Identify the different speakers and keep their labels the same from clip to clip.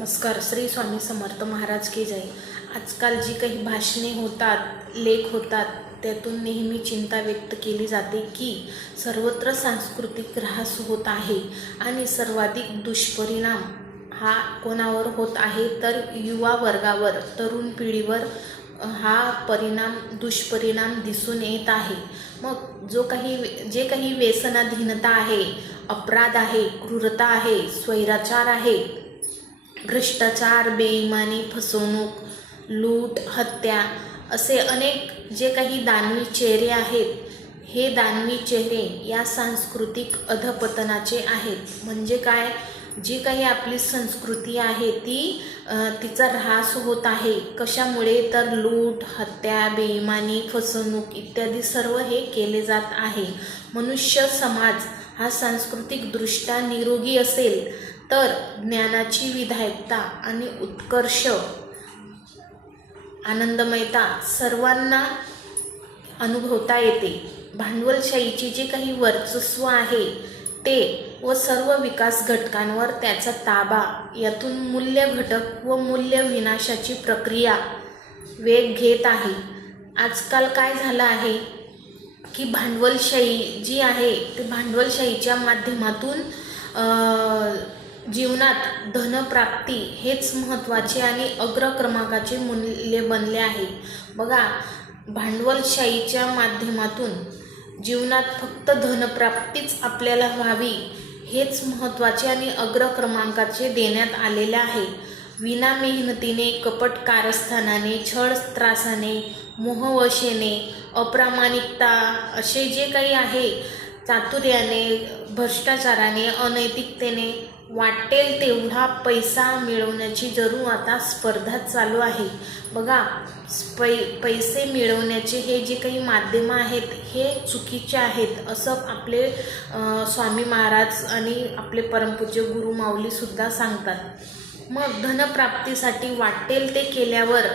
Speaker 1: नमस्कार श्री स्वामी समर्थ महाराज की जय. आजकाल जी काही भाषणे होतात लेख होतात त्यातून नेहमी चिंता व्यक्त केली जाते की सर्वत्र सांस्कृतिक ऱ्हास होत आहे आणि सर्वाधिक दुष्परिणाम हा कोणावर होत आहे? तर युवा वर्गावर तरुण पिढीवर हा परिणाम दुष्परिणाम दिसून येत आहे. मग जो काही जे काही व्यसनाधीनता आहे अपराध आहे क्रूरता आहे स्वैराचार आहे भ्रष्टाचार बेईमानी फसवणूक लूट हत्या असे अनेक जे काही दानवी चेहरे आहेत हे दानवी चेहरे या सांस्कृतिक अधपतनाचे आहेत. म्हणजे काय? जी काही आपली संस्कृती आहे ती तिचा ऱ्हास होत आहे. कशामुळे तर लूट हत्या बेईमानी फसवणूक इत्यादी सर्व हे केले जात आहे. मनुष्य समाज हा सांस्कृतिकदृष्ट्या निरोगी असेल तर ज्ञानाची विधायकता आणि उत्कर्ष आनंदमयता सर्वांना अनुभवता येते. भांडवलशाहीचे जे काही वर्चस्व आहे ते व सर्व विकास घटकांवर त्याचा ताबा यातून मूल्य घटक व मूल्य विनाशाची प्रक्रिया वेग घेत आहे. आजकाल काय झालं आहे? की भांडवलशाही जी आहे ते भांडवलशाहीच्या माध्यमातून जीवनात धनप्राप्ती हेच महत्त्वाचे आणि अग्रक्रमांकाचे मूल्य बनले आहे. बघा भांडवलशाहीच्या माध्यमातून जीवनात फक्त धनप्राप्तीच आपल्याला व्हावी हेच महत्त्वाचे आणि अग्रक्रमांकाचे देण्यात आलेले आहे. विना मेहनतीने कपट कारस्थानाने छळ त्रासाने मोहवशेने अप्रामाणिकता असे जे काही आहे चातुर्याने भ्रष्टाचाराने अनैतिकतेने वाटेल तेवढा पैसा मिळवण्याची जरूर आता स्पर्धा चालू आहे. बघा पै पैसे मिळवण्याचे हे जे काही माध्यमं आहेत हे चुकीचे आहेत असं आपले स्वामी महाराज आणि आपले परमपूज्य गुरु माऊलीसुद्धा सांगतात. मग धनप्राप्तीसाठी वाटेल ते केल्यावर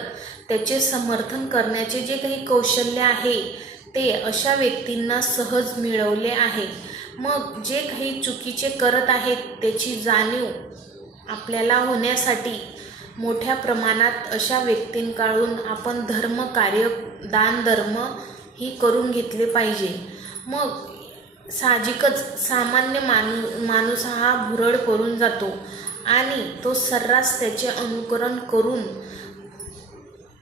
Speaker 1: त्याचे समर्थन करण्याचे जे काही कौशल्य आहे ते अशा व्यक्तींना सहज मिळवले आहे. मग जे काही चुकीचे करत आहेत त्याची जाणीव आपल्याला होण्यासाठी मोठ्या प्रमाणात अशा व्यक्तींकडून आपण धर्म कार्य दान धर्म ही करून घेतले पाहिजे. मग साहजिकच सामान्य माणू माणूस हा भुरळ करून जातो आणि तो सर्रास त्याचे अनुकरण करून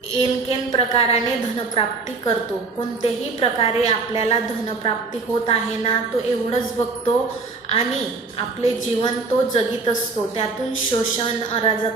Speaker 1: एनकेन प्रकाराने धनप्राप्ती करतो. कोणत्याही प्रकारे आपल्याला धनप्राप्ती होत आहे ना तो एवढंच बघतो आणि आपले जीवन तो जगीत असतो. त्यातून शोषण अराजक